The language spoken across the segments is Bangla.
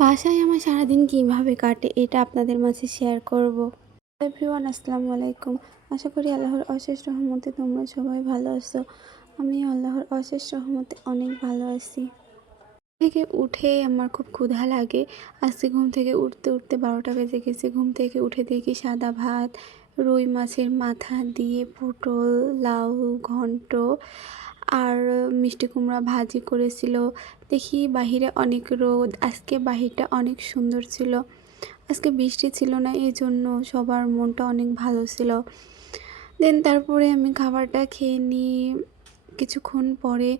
বাসায় আমার সারাদিন কিভাবে কাটে এটা আপনাদের মাঝে শেয়ার করব। এভরিওয়ান আসসালামু আলাইকুম। আশা করি আল্লাহর অশেষ রহমতে তোমরা সবাই ভালো আছো। আমি আল্লাহর অশেষ রহমতে অনেক ভালো আছি। থেকে উঠেই আমার খুব ক্ষুধা লাগে। আজকে ঘুম থেকে উঠতে উঠতে 12টা বেজে গেছে। ঘুম থেকে উঠে দেখি সাদা ভাত, রুই মাছের মাথা দিয়ে পটল, লাউ ঘন্ট আর মিষ্টি কুমড়া ভাজি করেছিল। দেখি বাহিরে অনেক রোদ, আজকে বাহিরটা অনেক সুন্দর ছিল। আজকে বৃষ্টি ছিল না, এই জন্য সবার মনটা অনেক ভালো ছিল। দেন তারপরে আমি খাবারটা খেয়ে নিই। কিছুক্ষণ পরে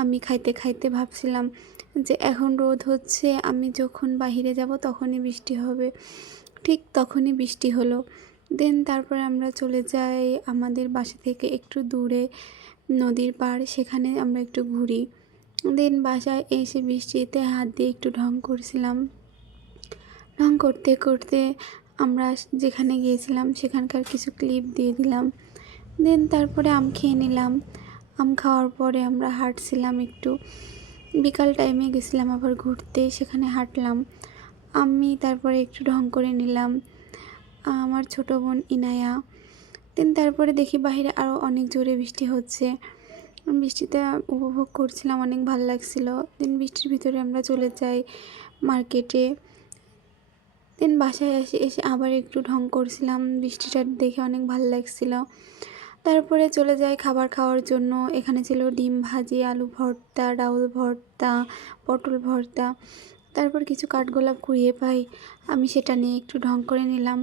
আমি খাইতে খাইতে ভাবছিলাম যে এখন রোদ হচ্ছে, আমি যখন বাহিরে যাব তখনই বৃষ্টি হবে। ঠিক তখনই বৃষ্টি হলো। দেন তারপরে আমরা চলে যাই আমাদের বাসা থেকে একটু দূরে নদীর পাড়, সেখানে আমরা একটু ঘুরি। দেন বাসায় এসে বৃষ্টিতে হাত দিয়ে একটু ঢং করছিলাম। ঢং করতে করতে আমরা যেখানে গিয়েছিলাম সেখানকার কিছু ক্লিপ দিয়ে দিলাম। দেন তারপরে আম খেয়ে নিলাম। আম খাওয়ার পরে আমরা হাঁটছিলাম একটু। বিকাল টাইমে গেছিলাম আবার ঘুরতে, সেখানে হাঁটলাম। আমি তারপরে একটু ঢং করে নিলাম, আমার ছোট বোন ইনায়া। দেন তারপরে দেখি বাইরে আরও অনেক জোরে বৃষ্টি হচ্ছে। বৃষ্টিতে উপভোগ করছিলাম, অনেক ভালো লাগছিল। দেন বৃষ্টির ভিতরে আমরা চলে যাই মার্কেটে। দেন বাসায় এসে আবার একটু ঢং করছিলাম, বৃষ্টিটা দেখে অনেক ভালো লাগছিল। তারপরে চলে যাই খাবার খাওয়ার জন্য। এখানে ছিল ডিম ভাজি, আলু ভর্তা, ডাউল ভর্তা, পটল ভর্তা। তারপর কিছু কাঠগোলাপ কুড়িয়ে পাই, আমি সেটা নিয়ে একটু ঢং করে নিলাম।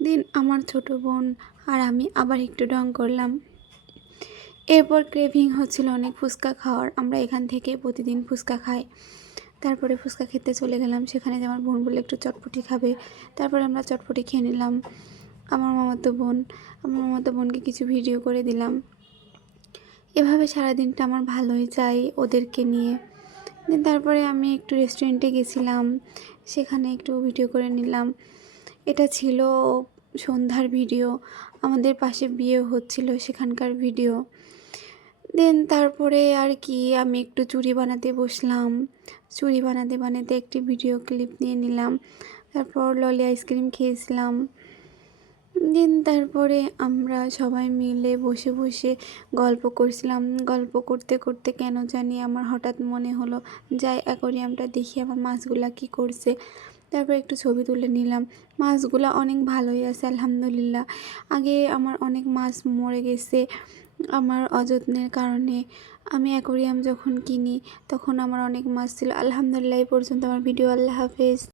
দেন আমার ছোট বোন আর আমি আবার একটু ঢং করলাম। এরপর ক্রেভিং হচ্ছিল অনেক ফুচকা খাওয়ার। আমরা এখান থেকে প্রতিদিন ফুচকা খাই। তারপরে ফুচকা খেতে চলে গেলাম, সেখানে যে আমার বোন বলে একটু চটপটি খাবে। তারপরে আমরা চটপটি খেয়ে নিলাম। আমার মামাতো বোনকে কিছু ভিডিও করে দিলাম। এভাবে সারাদিনটা আমার ভালোই যায় ওদেরকে নিয়ে। তারপরে আমি একটু রেস্টুরেন্টে গেছিলাম, সেখানে একটু ভিডিও করে নিলাম। এটা ছিল সন্ধ্যার ভিডিও, আমাদের পাশে বিয়ে হচ্ছিল সেখানকার ভিডিও। দেন তারপরে আর কি আমি একটু চুড়ি বানাতে বসলাম। চুড়ি বানাতে বানাতে একটি ভিডিও ক্লিপ নিয়ে নিলাম। তারপর ললি আইসক্রিম খেয়েছিলাম। দিন তারপরে আমরা সবাই মিলে বসে বসে গল্প করছিলাম। গল্প করতে করতে কেন জানি আমার হঠাৎ মনে হলো যাই অ্যাকোয়ারিয়ামটা দেখি আমার মাছগুলা কি করছে। তারপর একটু ছবি তুলে নিলাম। মাছগুলা অনেক ভালোই আছে আলহামদুলিল্লাহ। আগে আমার অনেক মাছ মরে গেছে আমার অযত্নের কারণে। আমি অ্যাকোয়ারিয়াম যখন কিনি তখন আমার অনেক মাছ ছিল। আলহামদুলিল্লাহ এই পর্যন্ত আমার ভিডিও। আল্লাহ হাফেজ।